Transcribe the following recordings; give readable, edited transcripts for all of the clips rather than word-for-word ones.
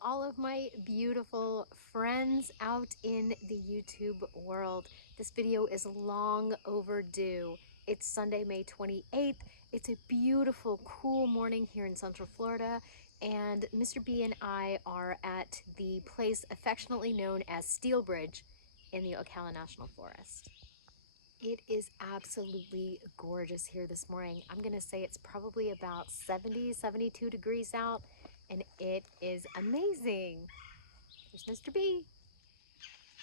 Hello, all of my beautiful friends out in the YouTube world. This video is long overdue. It's Sunday, May 28th. It's a beautiful, cool morning here in Central Florida, and Mr. B and I are at the place affectionately known as Steel Bridge in the Ocala National Forest. It is absolutely gorgeous here this morning. I'm gonna say it's probably about 70, 72 degrees out, and it is amazing. There's Mr. B.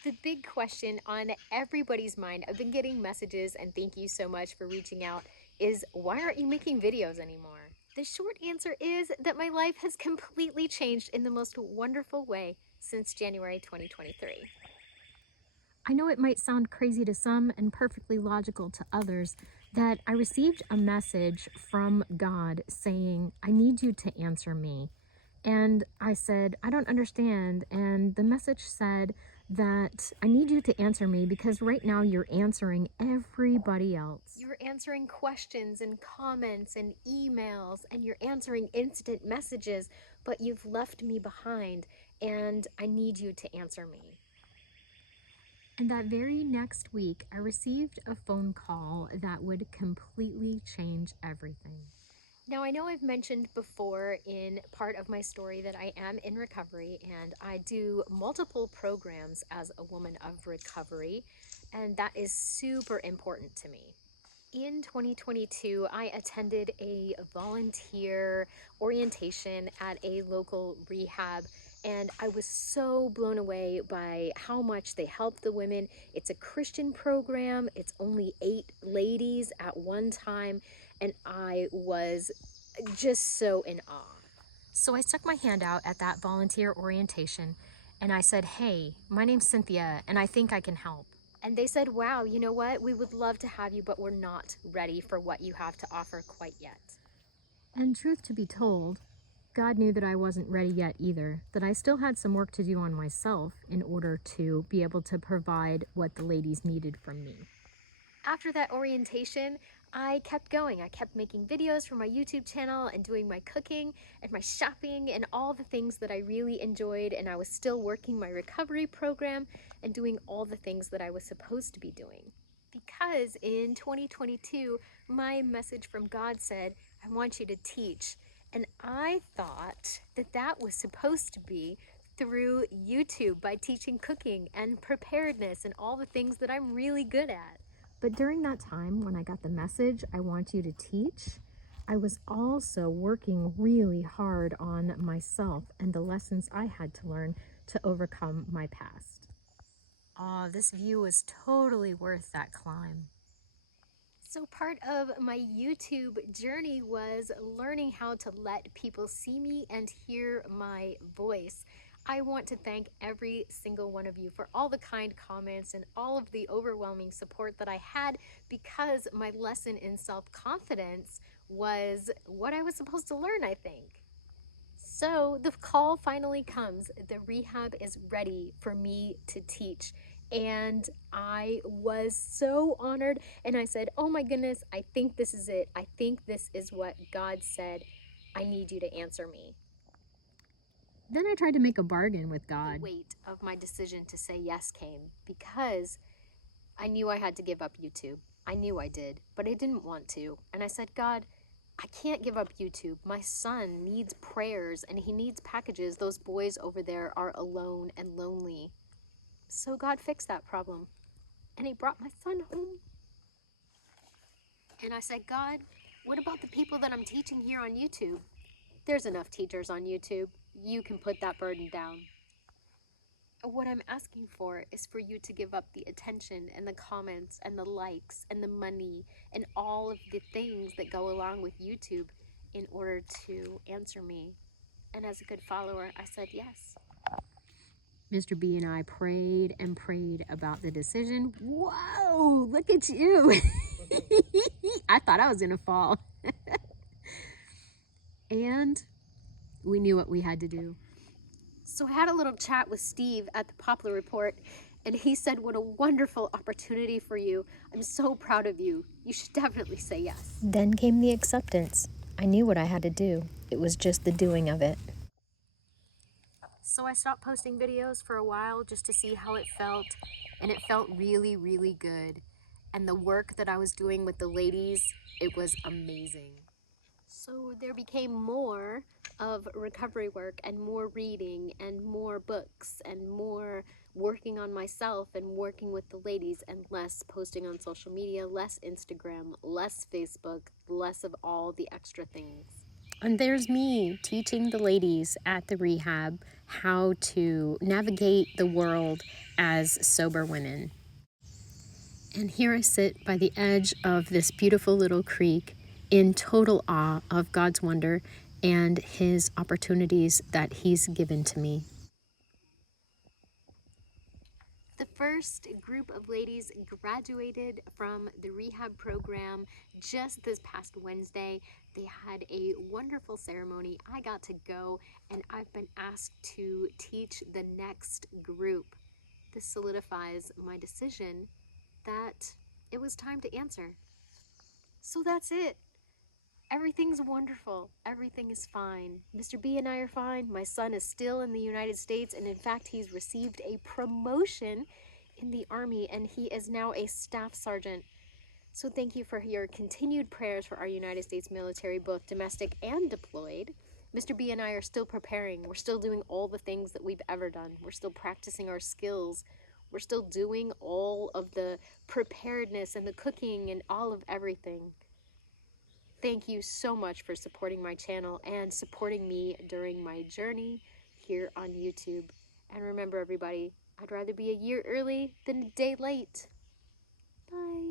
The big question on everybody's mind, I've been getting messages, and thank you so much for reaching out, is why aren't you making videos anymore? The short answer is that my life has completely changed in the most wonderful way since January 2023. I know it might sound crazy to some and perfectly logical to others that I received a message from God saying, I need you to answer me. And I said, I don't understand. And the message said that I need you to answer me because right now you're answering everybody else. You're answering questions and comments and emails, and you're answering instant messages, but you've left me behind, and I need you to answer me. And that very next week, I received a phone call that would completely change everything. Now, I know I've mentioned before in part of my story that I am in recovery, and I do multiple programs as a woman of recovery, and that is super important to me. In 2022, I attended a volunteer orientation at a local rehab, and I was so blown away by how much they help the women. It's a Christian program. It's only 8 ladies at one time, and I was just so in awe. So I stuck my hand out at that volunteer orientation, and I said, hey, my name's Cynthia, and I think I can help. And they said, wow, you know what? We would love to have you, but we're not ready for what you have to offer quite yet. And truth to be told, God knew that I wasn't ready yet either, that I still had some work to do on myself in order to be able to provide what the ladies needed from me. After that orientation, I kept going. I kept making videos for my YouTube channel and doing my cooking and my shopping and all the things that I really enjoyed, and I was still working my recovery program and doing all the things that I was supposed to be doing. Because in 2022, my message from God said, I want you to teach. And I thought that that was supposed to be through YouTube by teaching cooking and preparedness and all the things that I'm really good at. But during that time when I got the message, I want you to teach, I was also working really hard on myself and the lessons I had to learn to overcome my past. This view was totally worth that climb. So part of my YouTube journey was learning how to let people see me and hear my voice. I want to thank every single one of you for all the kind comments and all of the overwhelming support that I had, because my lesson in self-confidence was what I was supposed to learn, I think. So the call finally comes. The rehab is ready for me to teach. And I was so honored, and I said, oh my goodness, I think this is it. I think this is what God said. I need you to answer me. Then I tried to make a bargain with God. The weight of my decision to say yes came because I knew I had to give up YouTube. I knew I did, but I didn't want to. And I said, God, I can't give up YouTube. My son needs prayers and he needs packages. Those boys over there are alone and lonely. So God fixed that problem, and he brought my son home. And I said, God, what about the people that I'm teaching here on YouTube? There's enough teachers on YouTube. You can put that burden down. What I'm asking for is for you to give up the attention and the comments and the likes and the money and all of the things that go along with YouTube in order to answer me. And as a good follower, I said yes. Mr. B and I prayed and prayed about the decision. Whoa, look at you. I thought I was gonna fall. And we knew what we had to do. So I had a little chat with Steve at the Poplar Report, and he said, what a wonderful opportunity for you. I'm so proud of you. You should definitely say yes. Then came the acceptance. I knew what I had to do. It was just the doing of it. So I stopped posting videos for a while just to see how it felt, and it felt really, really good. And the work that I was doing with the ladies, it was amazing. So there became more of recovery work and more reading and more books and more working on myself and working with the ladies and less posting on social media, less Instagram, less Facebook, less of all the extra things. And there's me teaching the ladies at the rehab how to navigate the world as sober women. And here I sit by the edge of this beautiful little creek in total awe of God's wonder and His opportunities that He's given to me. The first group of ladies graduated from the rehab program just this past Wednesday. They had a wonderful ceremony. I got to go, and I've been asked to teach the next group. This solidifies my decision that it was time to answer. So that's it. Everything's wonderful. Everything is fine. Mr. B and I are fine. My son is still in the United States, and in fact, he's received a promotion in the Army, and he is now a staff sergeant. So thank you for your continued prayers for our United States military, both domestic and deployed. Mr. B and I are still preparing. We're still doing all the things that we've ever done. We're still practicing our skills. We're still doing all of the preparedness and the cooking and all of everything. Thank you so much for supporting my channel and supporting me during my journey here on YouTube. And remember, everybody, I'd rather be a year early than a day late. Bye.